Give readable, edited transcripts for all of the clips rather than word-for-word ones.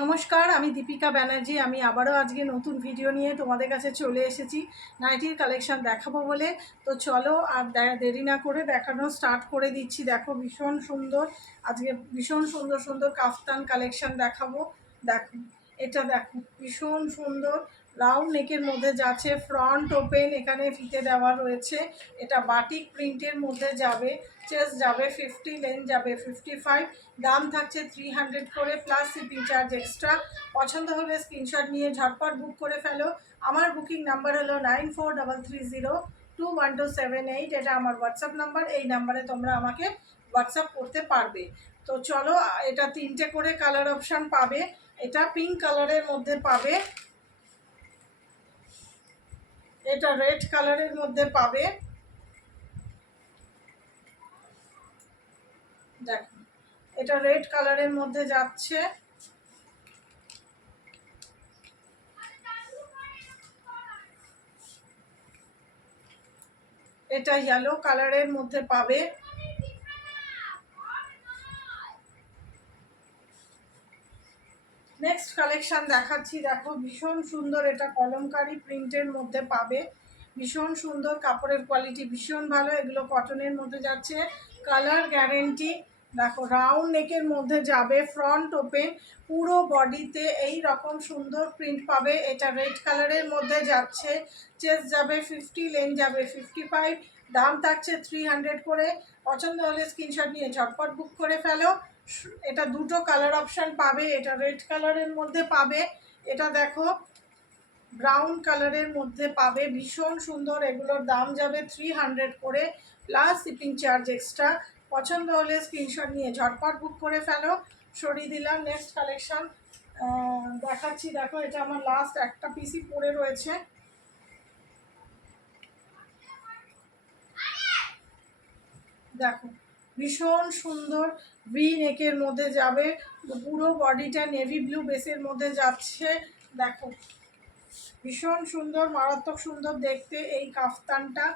নমস্কার, আমি দীপিকা ব্যানার্জি। আমি আবারও আজকে নতুন ভিডিও নিয়ে তোমাদের কাছে চলে এসেছি নাইটির কালেকশন দেখাবো বলে। তো চলো আর দেরি না করে দেখানো স্টার্ট করে দিচ্ছি। দেখো ভীষণ সুন্দর, আজকে ভীষণ সুন্দর সুন্দর কাফতান কালেকশন দেখাবো। দেখো এটা, দেখো ভীষণ সুন্দর রাউন্ড নেকের মধ্যে যাচ্ছে, ফ্রন্ট ওপেন, এখানে ফিতে দেওয়া রয়েছে। এটা বাটিক প্রিন্টের মধ্যে যাবে, চেস্ট যাবে 50, লেন যাবে 55, দাম থাকছে 300 করে প্লাস শিপিং চার্জ এক্সট্রা। পছন্দ হলে স্ক্রিনশট নিয়ে ঝটপট বুক করে ফেলো। আমার বুকিং নাম্বার হলো 9433021278। এটা আমার হোয়াটসঅ্যাপ নাম্বার, এই নাম্বারে তোমরা আমাকে হোয়াটসঅ্যাপ করতে পারবে। তো চলো, এটা 3টে করে কালার অপশান পাবে। এটা পিঙ্ক কালারের মধ্যে পাবে, এটা রেড কালারের মধ্যে পাবে। দেখো এটা রেড কালারের মধ্যে যাচ্ছে, এটা ইয়েলো কালারের মধ্যে পাবে। নেক্সট কালেকশন দেখাচ্ছি, দেখো ভীষণ সুন্দর, এটা কলমকারি প্রিন্টের মধ্যে পাবে। ভীষণ সুন্দর, কাপড়ের কোয়ালিটি ভীষণ ভালো, এগুলো কটনের মধ্যে যাচ্ছে, কালার গ্যারেন্টি। দেখো রাউন্ড নেকের মধ্যে যাবে, ফ্রন্ট ওপেন, পুরো বডিতে এই রকম সুন্দর প্রিন্ট পাবে। এটা রেড কালারের মধ্যে যাচ্ছে, চেস্ট যাবে 50, লেন যাবে 55, দাম থাকছে 300 করে। পছন্দ হলে স্ক্রিনশট নিয়ে ঝটপট বুক করে ফেলো। এটা দুটো কালার অপশান পাবে, এটা রেড কালারের মধ্যে পাবে, এটা দেখো ব্রাউন কালারের মধ্যে পাবে। ভীষণ সুন্দর, এগুলোর দাম যাবে 300 করে প্লাস শিপিং চার্জ এক্সট্রা। পছন্দ হলে স্ক্রিনশট নিয়ে ঝটপট বুক করে ফেলো। সরিয়ে দিলাম। নেক্সট কালেকশন দেখাচ্ছি, দেখো এটা আমার লাস্ট একটা পিসই পরে রয়েছে। দেখো ভীষণ সুন্দর, ভি নেকের মধ্যে যাবে, পুরো বডিটা নেভি ব্লু বেসের মধ্যে যাচ্ছে। দেখো ভীষণ সুন্দর, মারাত্মক সুন্দর দেখতে এই কাফতানটা।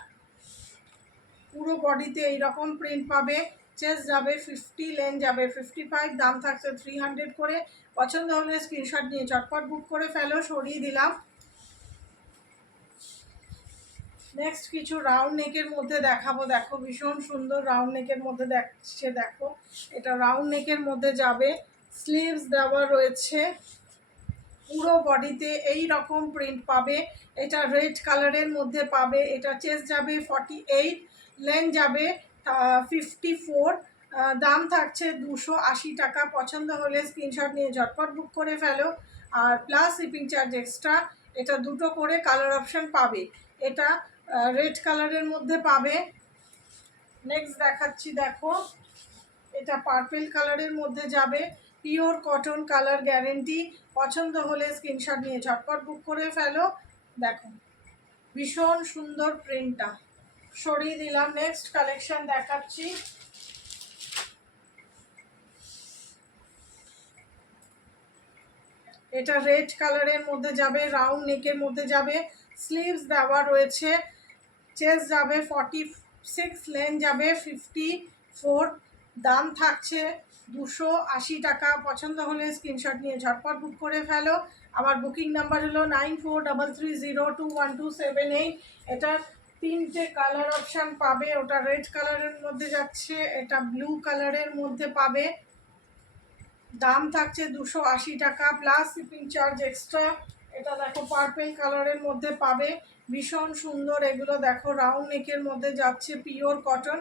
পুরো বডিতে এইরকম প্রিন্ট পাবে, চেস্ট যাবে 50, লেন যাবে 55, দাম থাকছে 300 করে। পছন্দ হলে স্ক্রিনশট নিয়ে চটপট বুক করে ফেলো। সরিয়ে দিলাম। নেক্সট কিছু রাউন্ড নেকের মধ্যে দেখাবো। দেখো ভীষণ সুন্দর রাউন্ড নেকের মধ্যে দেখছে, দেখো এটা রাউন্ড নেকের মধ্যে যাবে, স্লিভস দেওয়া রয়েছে, পুরো বডিতে এই রকম প্রিন্ট পাবে। এটা রেড কালারের মধ্যে পাবে, এটা চেস্ট যাবে 48, লেন যাবে 54, দাম থাকছে 280 টাকা। পছন্দ হলে স্ক্রিনশট নিয়ে ঝটপট বুক করে ফেলো, আর প্লাস শিপিং চার্জ এক্সট্রা। এটা দুটো করে কালার অপশান পাবে, এটা রেড কালারের মধ্যে পাবে। নেক্সট দেখাচ্ছি, দেখো এটা পার্পেল কালারের মধ্যে যাবে, পিওর কটন, কালার গ্যারেন্টি। পছন্দ হলে স্ক্রিনশট নিয়ে ঝটপট বুক করে ফেলো। দেখো ভীষণ সুন্দর প্রিন্টটা। সরিয়ে দিলাম। নেক্সট কালেকশন দেখাচ্ছি, এটা রেড কালারের মধ্যে যাবে, রাউন্ড নেকের মধ্যে যাবে, স্লিভস দেওয়া রয়েছে, চেস্ট যাবে 46, লেন যাবে 54, দাম থাকছে 280 টাকা। পছন্দ হলে স্ক্রিনশট নিয়ে ঝটপট বুক করে ফেলো। আমার বুকিং নাম্বার হলো 9433021278। এটার 3টে কালার অপশান পাবে, ওটা রেড কালারের মধ্যে যাচ্ছে, এটা ব্লু কালারের মধ্যে পাবে, দাম থাকছে 280 টাকা প্লাস শিপিং চার্জ এক্সট্রা। এটা দেখো পার্পেল কালারের মধ্যে পাবে, ভীষণ সুন্দর এগুলো। দেখো রাউন্ড নেকের মধ্যে যাচ্ছে, পিওর কটন,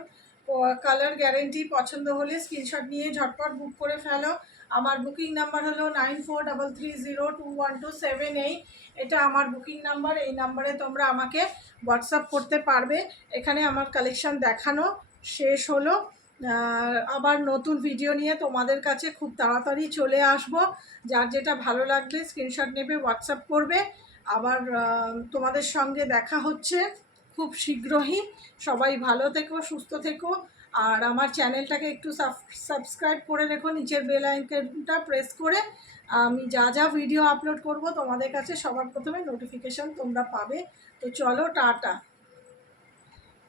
কালার গ্যারেন্টি। পছন্দ হলে স্ক্রিনশট নিয়ে ঝটপট বুক করে ফেলো। আমার বুকিং নাম্বার হলো 9433021278। এটা আমার বুকিং নাম্বার, এই নাম্বারে তোমরা আমাকে হোয়াটসঅ্যাপ করতে পারবে। এখানে আমার কালেকশান দেখানো শেষ হলো। আবার নতুন ভিডিও নিয়ে তোমাদের কাছে খুব তাড়াতাড়ি চলে আসব। যার যেটা ভালো লাগবে স্ক্রিনশট নেবে, হোয়াটসঅ্যাপ করবে। আবার তোমাদের সঙ্গে দেখা হচ্ছে খুব শীঘ্রই। সবাই ভালো থেকো, সুস্থ থেকো, আর আমার চ্যানেলটাকে একটু সাবস্ক্রাইব করে রেখো, নিচের বেল আইকনটা প্রেস করে। আমি যা যা ভিডিও আপলোড করব তোমাদের কাছে সবার প্রথমে নোটিফিকেশান তোমরা পাবে। তো চলো, টাটা।